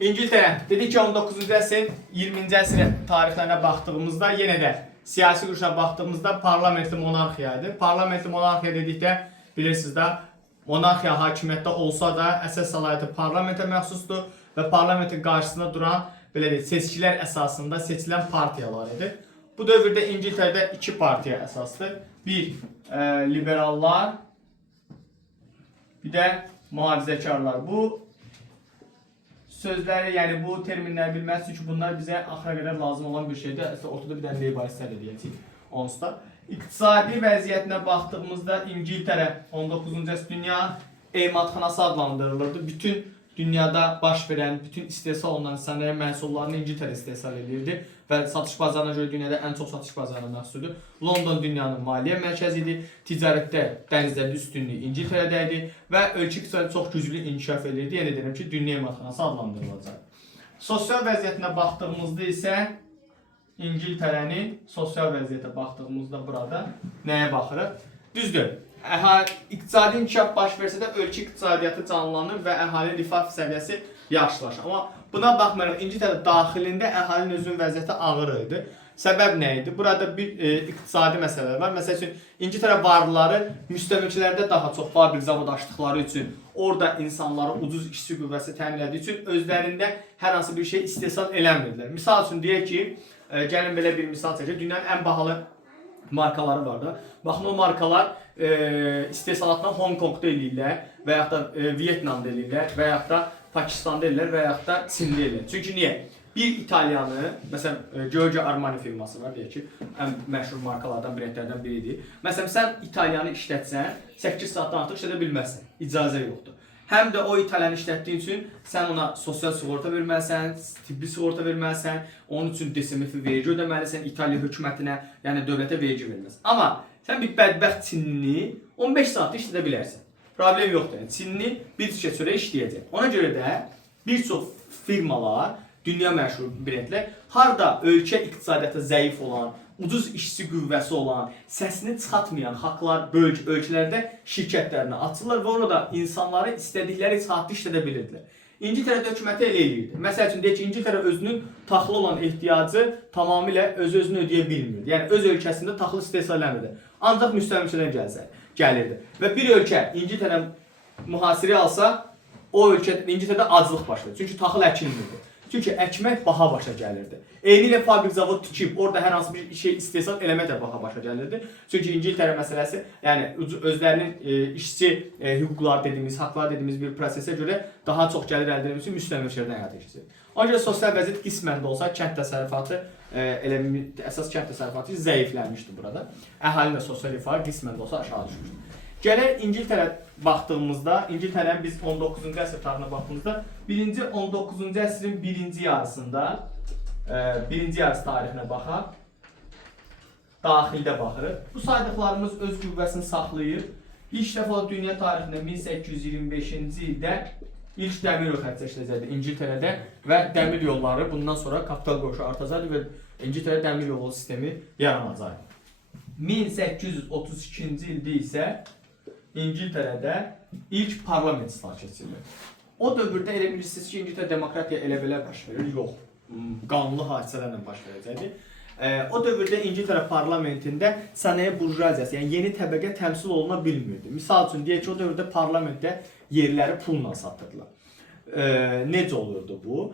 İngiltere. Dedik ki 19-cu əsrin 20-ci əsr tarixlərinə baxdığımızda yenə də siyasi quruluşa baxdığımızda parlamentli monarxiya idi. Parlamentli monarxiya dedikdə bilirsiniz də monarxiya hakimiyyətdə olsa da əsas səlahiyyəti parlamentə məxsusdur və parlamentin qarşısında duran belə deyək, seçkilər əsasında seçilən partiyalar idi. Bu dövrdə İngiltərədə iki partiya əsasdır. Bir liberallar, bir də mühafizəkarlar. Bu sözləri, yəni bu terminləri bilməsi üçün bunlar bizə axıra qədər lazım olan bir şeydir. Əslində ortada bir dənə leybaristlər də deyəcəyik onsuz da. İqtisadi vəziyyətinə baxdığımızda İngiltərə 19-cu əsr dünya emalatxanası adlandırılırdı. Bütün dünyada baş verən, bütün istehsal olunan sənaye məhsullarını İngiltərə istehsal edirdi və satış bazarına görə dünyada ən çox satış bazarına məxsusdur. London dünyanın maliyyə mərkəzidir. Ticarətdə, dənizlərdə üstünlük İngiltərədə idi və ölkə iqtisadi çox güclü inkişaf edirdi. Yəni deyirəm ki, dünya emalatxanası adlandırılacaq. Sosial vəziyyətinə baxdığımızda isə İngiltərənin sosial vəziyyətə baxdığımızda burada nəyə baxırıq? Düzdür. İqtisadi inkişaf baş versə də ölkə iqtisadiyyatı canlanır və əhali rifah səviyyəsi yaxşılaşır. Amma buna baxmayaraq İngiltərə daxilində əhalinin özünün vəziyyəti ağır idi. Səbəb nə idi? Burada bir iqtisadi məsələlər var. Məsəl üçün İngiltərə varlıları müstəmləkələrdə daha çox fabrik zavod açdıqları üçün, orada insanlara ucuz işçi qüvvəsi təmin etdiyi üçün özlərində hər hansı bir şey istehsal eləmirdilər. Misal üçün deyək ki, gəlin belə bir misal çəkək. Dünyanın ən bahalı markaları var da. Baxın o markalar istehsalatdan Hong Kong'da eləyirlər və yaxud da Vietnamda eləyirlər və yaxud da Pakistan'da eləyirlər və yaxud da Çində eləyirlər. Çünki niyə? Bir İtalyanı, məsələn Giorgio Armani firması var, deyək ki, ən məşhur markalardan, brendlərdən biridir. Məsələn, sən İtalyanı işlətsən, 8 saatdan artıq işlədə bilməzsən, icazə yoxdur. Həm də o İtalyanı işlətdiyin üçün sən ona sosial sığorta verməlisən, tibbi sığorta verməlisən, onun üçün DSMF vergi ödəməlisən İtaliya hökumətinə, yəni dövlətə vergi verməlisən. Amma sən bir bədbəxt Çinlini 15 saatda işlədə bilərsən. Problem yoxdur. Yəni Çinli bir tikə sürə işləyəcək. Ona görə də bir çox firmalar, dünya məşhur brendlər, harda ölkə iqtisadiyyatı zəif olan, ucuz işçi qüvvəsi olan, səsini çıxartmayan xalqlar, ölkələrdə şirkətlərini açırlar və orada insanları istədikləri saatda işlədə bilirdilər. İngiltərə hökuməti elə eləyirdi. Məsəl üçün deyək ki, İngiltərə özünün taxılı olan ehtiyacı tamamilə öz-özünü ödəyə bilmirdi. Yəni öz ölkəsində taxılı istehsal eləmirdi. Ancaq müstəmləkədən gəlirdi. Və bir ölkə İngiltərə mühasirəyə alsa, o ölkədə İngiltərədə aclıq başladı. Çünki taxıl əkilmirdi. Çünki əkmək baha başa gəlirdi. Eyni ilə fabrik zavod tikib, orada hər hansı bir şey istehsal eləmək də baha başa gəlirdi. Çünki İngiltərə məsələsi, yəni özlərinin işçi hüquqları dediyimiz, haqlar dediyimiz bir prosesə görə daha çox gəlir əldə etmək üçün müstəmləkələrdən həyata keçirir. Ona görə sosial vəziyyət qismən də olsa kənd təsərrüfatı, əsas kənd təsərrüfatı zəiflənmişdi burada. Əhalinin də sosial rifahı qismən də olsa aşağı düşmüşdü. Gələk İngiltərə baxdığımızda, İngiltərənin biz 19-cu əsr tarixinə baxdığımızda, 19-cu əsrin birinci yarısında, birinci yarısı tarixinə baxaq, daxildə baxırıq. Bu saydıqlarımız öz qüvvəsini saxlayır. İlk dəfə dünya tarixində 1825-ci ildə ilk dəmir yolu xətti çəkiləcəkdi İngiltərədə və dəmir yolları bundan sonra kapital qoşu artacaqdı və İngiltərə dəmir yolu sistemi yaranacaqdı. 1832-ci ildə isə İngiltərədə ilk parlament islahatı keçirilir. O dövrdə elə bilirsiniz ki, İngiltərə demokratiya elə belə baş verir, yox, qanunlu hadisələrlə baş verəcəkdir. O dövrdə İngiltərə parlamentində sənaye burjuaziyası, yəni yeni təbəqə təmsil oluna bilmirdi. Misal üçün deyək ki, o dövrdə parlamentdə yerləri pulla satırdılar. Necə olurdu bu?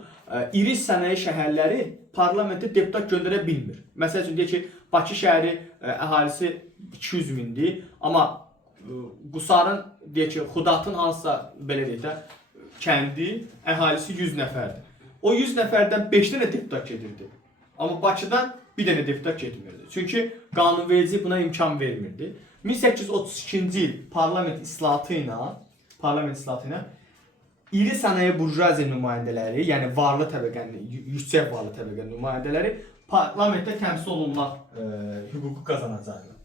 İri sənaye şəhərləri parlamentə deputat göndərə bilmir. Məsəl üçün deyək ki, Bakı şəhəri əhalisi 200 mindir, amma Qusarın, deyək ki, Xudatın hansısa belə deyək də, kəndi əhalisi 100 nəfərdir. O 100 nəfərdən 5 dənə deputat gedirdi. Amma Bakıdan bir dənə deputat getmirdi. Çünki qanunverici buna imkan vermirdi. 1832-ci il parlament islahatı ilə iri sənaye burjuaziya nümayəndələri, yəni varlı təbəqənin, yüksək varlı təbəqənin nümayəndələri parlamentdə təmsil olunmaq hüququ qazanacaqlar.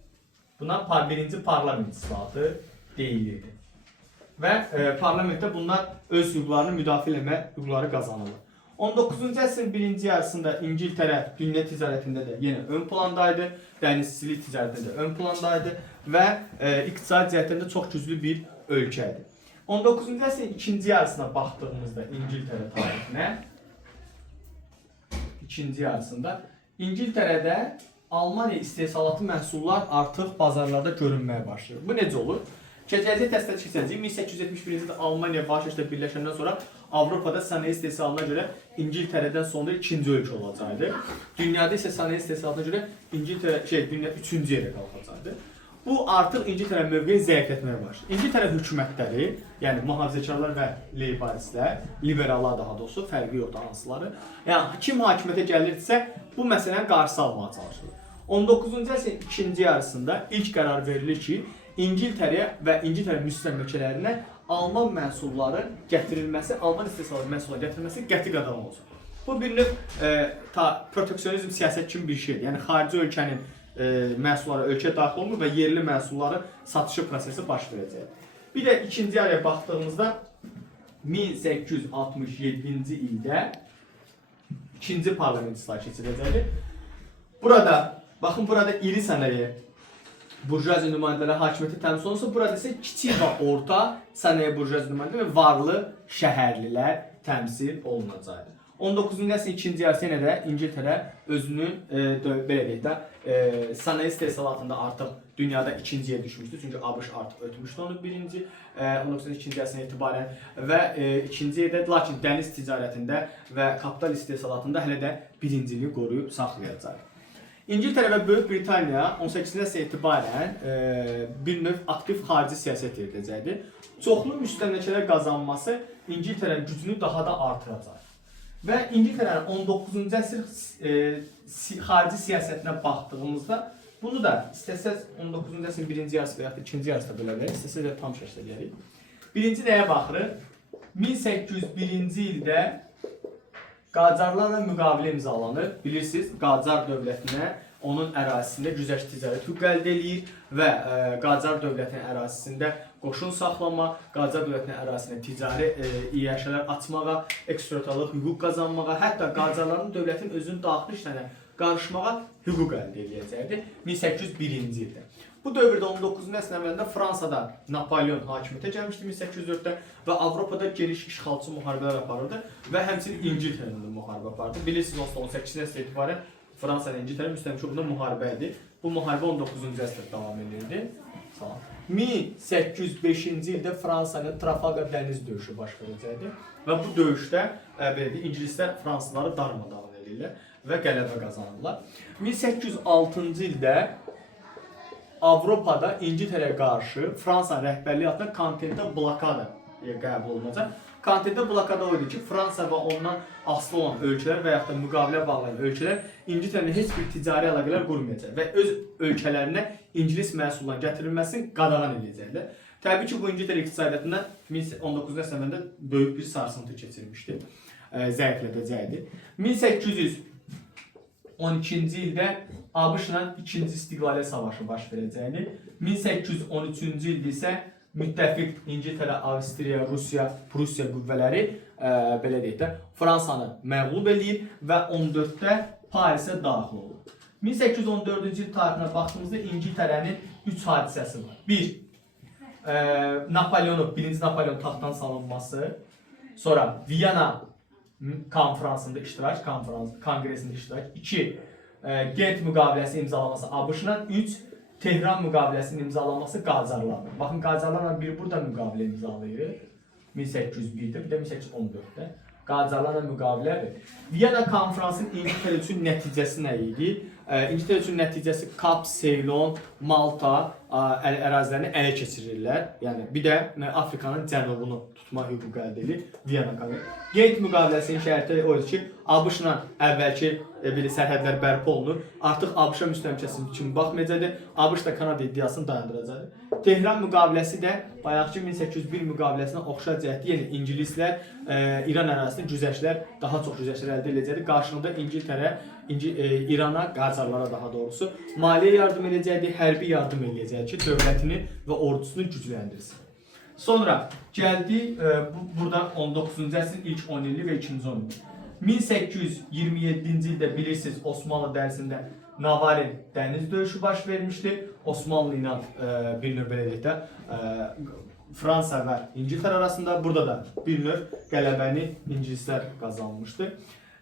Buna birinci parlament islahatı deyilirdi. Və parlamentdə bunlar öz hüquqlarını müdafiə etmə hüquqları qazanırlar. 19-cu əsrin birinci yarısında İngiltərə dünya ticarətində də yenə ön plandaydı, dənizçilik ticarətində də ön plandaydı və iqtisadi cəhətdən də çox güclü bir ölkə idi. 19-cu əsrin ikinci yarısına baxdığımızda İngiltərə tarixinə, ikinci yarısında İngiltərədə Almaniya istehsalatı məhsullar artıq bazarlarda görünməyə başlayır. Bu necə olur? Keçəcək təsdiq keçəcək. 1871-ci ildə Almaniya Varşavada birləşəndən sonra Avropada sənaye istehsalına görə İngiltərədən sonra ikinci ölkə olacaqdı. Dünyada isə sənaye istehsalına görə İngiltərə dünya üçüncü yerə qalxacaqdı. Bu artıq İngiltərə mövqeyini zəiflətməyə başlayır. İngiltərə hökumətləri, yəni mühafizəkarlar və leybaristlər, liberallar daha doğrusu, fərqi yoxdur hansıları. Yəni kim hakimiyyətə gəlirsə, bu məsələnin qarşısı almağa çalışır. 19-cu əsrin ikinci yarısında ilk qərar verilir ki, İngiltərəyə və İngiltərə müstəmləkələrinə Alman məhsulları gətirilməsi, Alman istehsalı məhsulları gətirilməsi qəti qadağan olsun. Bu bir növ proteksionizm siyasət kimi bir şeydir. Yəni xarici ölkənin məhsulları ölkəyə daxil olmur və yerli məhsulları satışı prosesi baş verəcək. Bir də ikinci yarıya baxdığımızda 1867-ci ildə ikinci parlament icra keçiriləcəkdir. Burada, baxın burada iri sənaye burjuaziya nümayəndələri hakimiyyəti təmsil olunsa, burada isə kiçik və orta sənaye burjuaziya nümayəndələri və varlı şəhərlilər təmsil olunacaqdır. 19-cu əsrin ikinci yarısı yenə də İngiltərə özünün belə deyək də sənaye istehsalatında artıq dünyada ikinci yerə düşmüşdü. Çünki ABŞ artıq ötmüşdü onu birinci 19-cu ikinci əsrdən etibarən və ikinci yerdə, lakin dəniz ticarətində və kapital istehsalatında hələ də birinciliyi qoruyub saxlayacaq. İngiltərə və Böyük Britaniya 18-ci əsrdən etibarən bir növ aktiv xarici siyasət yeridirəcəkdir. Çoxlu müstəmləkələr qazanması İngiltərənin gücünü daha da artıracaq. Və İngiltərənin 19-cu əsr xarici siyasətinə baxdığımızda bunu da istəsəz 19-cu əsrin birinci yarısı və ya ikinci yarısında bölə bilərik, istəsəz də tam şəkildə deyərik. Birinci nəyə baxırıq? 1801-ci ildə Qacarlarla müqavilə imzalanır. Bilirsiniz, Qacar dövlətinə onun ərazisində güzəşt ticarət hüquq əldə edir və Qacar dövlətinin ərazisində qoşun saxlama, Qacar dövlətinin ərazisində ticari iəşələr açmağa, eksportalıq hüquq qazanmağa, hətta Qacarların dövlətin özünün daxili işlərinə qarışmağa hüquq əldə edəcəkdir 1801-ci ildə. Bu dövrdə 19-cu əsrin əvvəlində Fransada Napolyon hakimiyyətə gəlmişdi 1804-də və Avropada geniş işğalçı müharibələr aparırdı və həmçinin İngiltərədə də müharibə aparırdı. Bilirsiniz, 18-ci əsrdən etibarən Fransa ilə İngiltərə müstəmləkə uğrunda müharibə idi. Bu müharibə 19-cu əsrdə davam edirdi. 1805-ci ildə Fransanın Trafalgar dəniz döyüşü baş verəcəkdi və bu döyüşdə ingilislər fransızları darmadağın edirlər və qələbə qazanırlar. 1806-cı ildə Avropada İngiltərəyə qarşı Fransa rəhbərliyi altında kontinentə blokada qəbul olunacaq. Kontinentə blokada o idi ki, Fransa və ondan asılı olan ölkələr və yaxud da müqavilə bağlayan ölkələr İngiltərənin heç bir ticari əlaqələr qurmayacaq və öz ölkələrinə ingilis məhsullarının gətirilməsini qadağan edəcəklər. Təbii ki, bu İngiltərə iqtisadiyyatında 19-cu əsrdə böyük bir sarsıntı keçirmişdi, zəiflədəcəkdi. 1812-ci ildə ABŞ-la ikinci istiqlaliyyət savaşı baş verəcəkdi. 1813-cü ildə isə müttəfiq İngiltərə, Avstriya, Rusiya, Prusiya qüvvələri belə deyək də Fransanı məğlub edir və 14-də Parisə daxil olur. 1814-cü il tarixinə baxdığımızda İngiltərənin 3 hadisəsi var. 1. Napolyonun, 1-ci Napolyon taxtdan salınması, sonra Viyana konfransında iştirak, konqresində iştirak, 2. Gent müqaviləsi imzalanması ABŞ-la, 3. Tehran müqaviləsinin imzalanması Qacarlarla. Baxın, Qacarlarla bir burada müqavilə imzalayır 1801-də, bir də 1814-də. Qacarlarla müqavilədir. Viyana konfransının İngiltərə üçün nəticəsi nə idi? İngiltərə üçün nəticəsi Kap, Ceylon, Malta ərazilərini ələ keçirirlər. Yəni bir də Afrikanın cənubunu tutma hüququ əldə edir Viyana konfransı. Gent müqaviləsinin şərti o idi ki, ABŞ-la əvvəlki sərhədlər bərpa olunur. Artıq ABŞ-a müstəmləkəsi kimi baxmayacaqdır. ABŞ da Kanada iddiasını dayandıracaqdır. Tehran müqaviləsi də bayaqki 1801 müqaviləsinə oxşar cəhətdə, yəni ingilislər İran ərazisində güzəştlər, daha çox güzəştlər əldə edəcəkdir. Qarşılığında İngiltərə İrana, Qacarlara daha doğrusu maliyyə yardım edəcəkdir, hərbi yardım edəcəkdir ki, dövlətini və ordusunu gücləndirsin. Sonra gəldik burada 19-cu əsrin ilk 10 illi və 2-ci 10 illi. 1827-ci ildə bilirsiniz Osmanlı dənizində Navarin dəniz döyüşü baş vermişdi. Osmanlı ilə bir növ belə deyək də Fransa və İngiltərə arasında. Burada da bir növ qələbəni ingilislər qazanmışdı.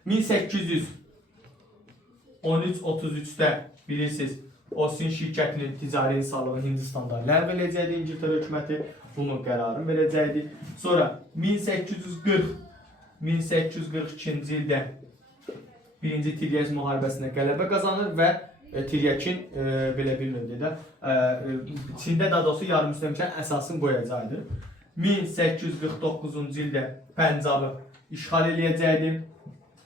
1813-33-də bilirsiniz, Austin şirkətinin ticari insanlığı Hindistanda ləğv edəcəkdi İngiltərə hökuməti. Bunun qərarını verəcəkdi. Sonra 1842-ci ildə birinci Tiryək müharibəsində qələbə qazanır və Tiryəkin belə bir növdə də Çində daha doğrusu yarım müstəmləkənin əsasını qoyacaqdı. 1849-cu ildə Pəncabı işğal eləyəcəkdi.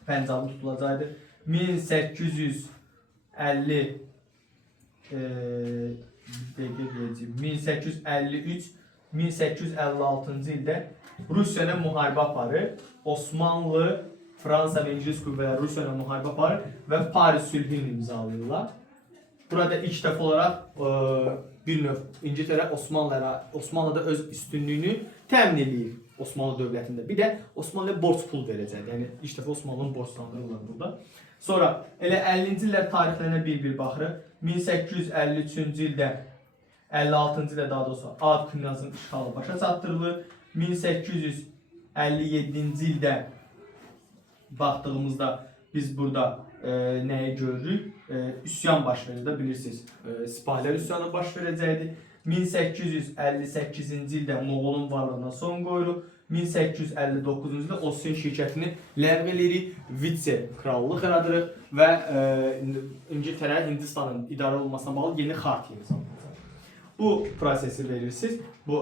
Pəncabı tutulacaqdı. 1856-cı ildə Rusiya ilə müharibə aparır. Osmanlı, Fransa və İngilis qüvvələri Rusiya ilə müharibə aparır və Paris sülhünü imzalayırlar. Burada ilk dəfə olaraq bir növ İngiltərə Osmanlıda öz üstünlüyünü təmin edir Osmanlı dövlətində. Bir də Osmanlıya borc pul verəcəkdir. Yəni ilk dəfə Osmanlının borclandırırlar burada. Sonra elə 50-ci illər tarixlərinə bir baxırıq. 1853-cü ildə 56-cı ildə daha doğrusu Ad Künyazın işğalı başa çatdırılır. 1857-ci ildə baxdığımızda biz burada nəyi görürük? Üsyan baş verir də bilirsiniz. Sipahilər üsyanı baş verəcəkdir. 1858-ci ildə Moğolun varlığına son qoyulur. 1859-cu ildə Austin şirkətini ləğv edirik, vitse krallıq yaradırıq və İngiltərə Hindistanın idarə olunmasına bağlı yeni xartiya imzalanacaq. Bu prosesi verirsiniz bu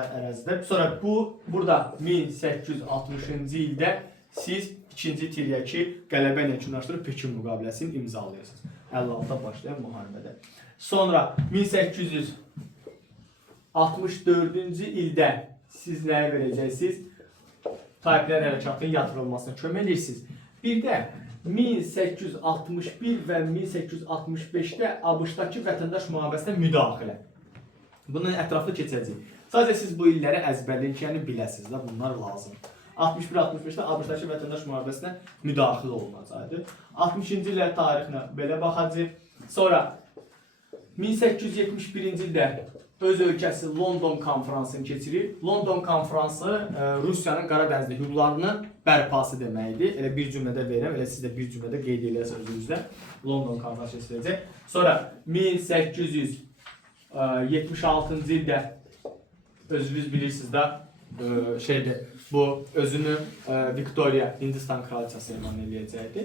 ərazidə. Sonra burada 1860-cı ildə siz ikinci Tiryəki qələbə ilə yekunlaşdırıb Pekin müqaviləsini imzalayırsınız. 56-da başlayan müharibədə. Sonra 1864-cü ildə siz nəyə verəcəksiniz? Tayyiplər hərəkatının yatırılmasına kömək edirsiniz. Bir də 1861 və 1865-də ABŞ-dakı vətəndaş müharibəsinə müdaxilə. Bunun ətraflı keçəcəyik. Sadəcə siz bu illəri əzbərləyin ki, yəni biləsiniz də bunlar lazımdır. 61-65-də ABŞ-dakı vətəndaş müharibəsinə müdaxilə olunacaqdır. 60-cı illər tarixinə belə baxacaq. Sonra 1871-ci ildə öz ölkəsi London konfransını keçirir. London konfransı Rusiyanın Qara dənizli hüquqlarının bərpası deməkdir. Elə bir cümlədə verirəm, elə siz də bir cümlədə qeyd edirsiniz özünüzdə. London konfransı keçiriləcək. Sonra 1876-cı ildə özünüz bilirsiniz də bu özünü Victoria Hindistan kraliçası elan eləyəcəkdir.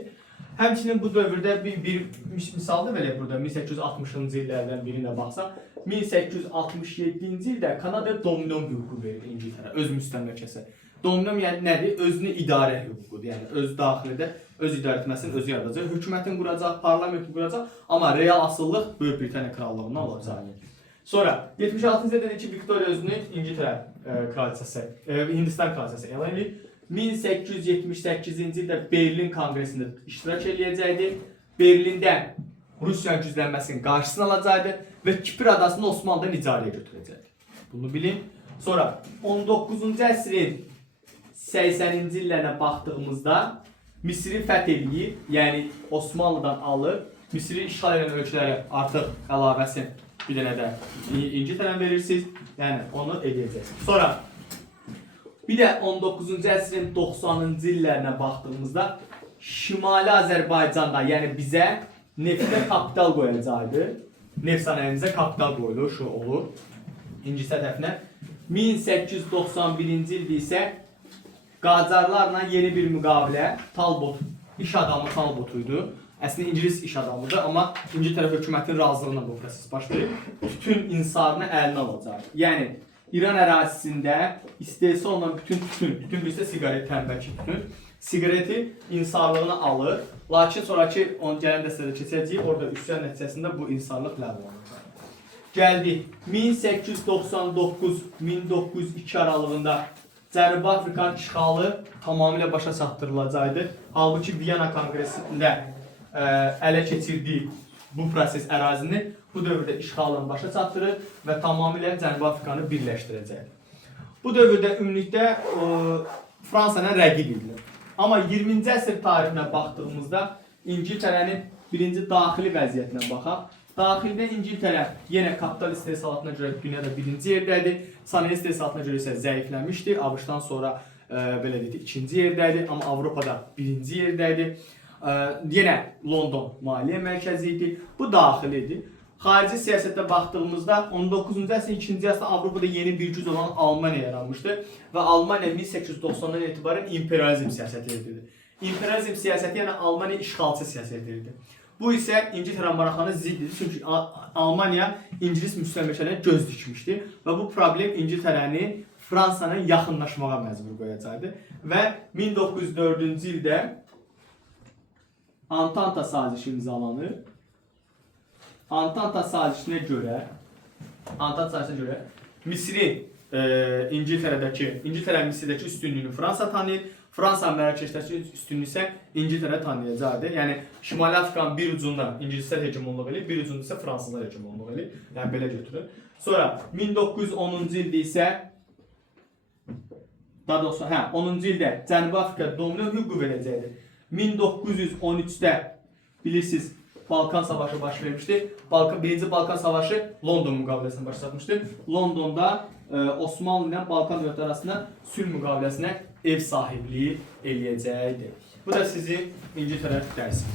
Həmçinin bu dövrdə bir misal da verək burada 1860-cı illərdən birinə baxsaq, 1867-ci ildə Kanadaya dominion hüququ verir İngiltərə, öz müstəmləkəsi. Dominion yəni nədir? Özünü idarə hüququdur. Yəni öz daxilində öz idarə etməsini özü yaradacaq, hökumətin quracaq, parlamentin quracaq, amma real asıllıq Böyük Britaniya krallığından olacaq. Sonra 76-cı ildə ki Victoria özünü İngiltərə kraliçası, Hindistan kraliçası elan edir. 1878-ci ildə Berlin konqresində iştirak eləyəcəkdir. Berlində Rusiya güclənməsinin qarşısını alacaqdır və Kipr adasını Osmanlıdan icarəyə götürəcəkdir. Bunu bilin. Sonra 19-cu əsrin 80-ci illərinə baxdığımızda Misri fəth eləyir, yəni Osmanlıdan alır. Misri işğal edən ölkələrə artıq əlavəsi bir dənə də İngiltərə verirsiniz, yəni onu eləyəcəksiniz. Sonra bir də 19-cu əsrin 90-cı illərinə baxdığımızda Şimali Azərbaycanda, yəni bizə neftə kapital qoyacaqdı. Neft sənayemizə kapital qoyulur, şu olur. İngilis tərəfinə. 1891-ci ildə isə Qacarlarla yeni bir müqavilə, Talbot, iş adamı Talbotuydu. Əslində İngilis iş adamıdır, amma İngiltərə hökumətinin razılığıyla bu proses baş verir. Tütün insarını əlinə alacaq. Yəni İran ərazisində istehsal olunan bütün tütün bilsə siqaret, tənbəki tütün, siqareti insarlığını alır. Lakin sonraki onun gələn dəstədə keçəcəyik, orada üsyan nəticəsində bu insarlıq ləğv olunacaq. Gəldik 1899-1902 aralığında Cənubi Afrikanın işğalı tamamilə başa çatdırılacaqdı. Halbuki Viyana konqresində ələ keçirdiyi bu proses ərazini bu dövrdə işğalın başa çatdırır və tamamilə Cənubi Afrikanı birləşdirəcək. Bu dövrdə ümumilikdə Fransanın rəqib edilir. Amma 20-ci əsr tarixinə baxdığımızda İngiltərənin birinci daxili vəziyyətinə baxaq. Daxildə İngiltərə yenə kapital istehsalatına görə dünyada birinci yerdədir. Sənaye istehsalatına görə isə zəifləmişdi. ABŞ-dan sonra belə deyək, ikinci yerdədir, amma Avropada birinci yerdədir. Yenə London maliyyə mərkəzi idi. Bu daxilidir. Xarici siyasətdə baxdığımızda 19-cu əsrin ikinci yarısında Avropada yeni bir güc olan Almaniya yaranmışdı və Almaniya 1890-dan etibarən imperializm siyasəti yeridirdi. İmperializm siyasəti yəni Almaniya işğalçı siyasətidir. Bu isə İngiltərə maraqlarına ziddir. Çünki Almaniya İngilis müstəmləkələrə göz dikmişdi və bu problem İngiltərəni Fransanın yaxınlaşmağa məcbur qoyacaqdı. Və 1904-cü ildə Antanta sazişi imzalanır. Antanta sazişinə görə Misri İngiltərə Misirdəki üstünlüyünü Fransa tanıyır. Fransa Mərakeşdəki üstünlüyü isə İngiltərə tanıyacaqdır. Yəni Şimali Afrikanın bir ucunda İngilislər hegemonluq edir, bir ucunda isə fransızlar hegemonluq edir. Yəni belə götürür. Sonra 1910-cu ildə isə daha doğrusu 10-cu ildə Cənubi Afrika domino hüquq verəcəkdir. 1913-də bilirsiniz Balkan Savaşı baş vermişdi. Birinci Balkan Savaşı London müqaviləsini başlatmışdı. Londonda Osmanlı ilə Balkan dövlətləri arasında sülh müqaviləsinə ev sahibliyi eləyəcəkdir. Bu da sizin İngiltərə dərsiniz.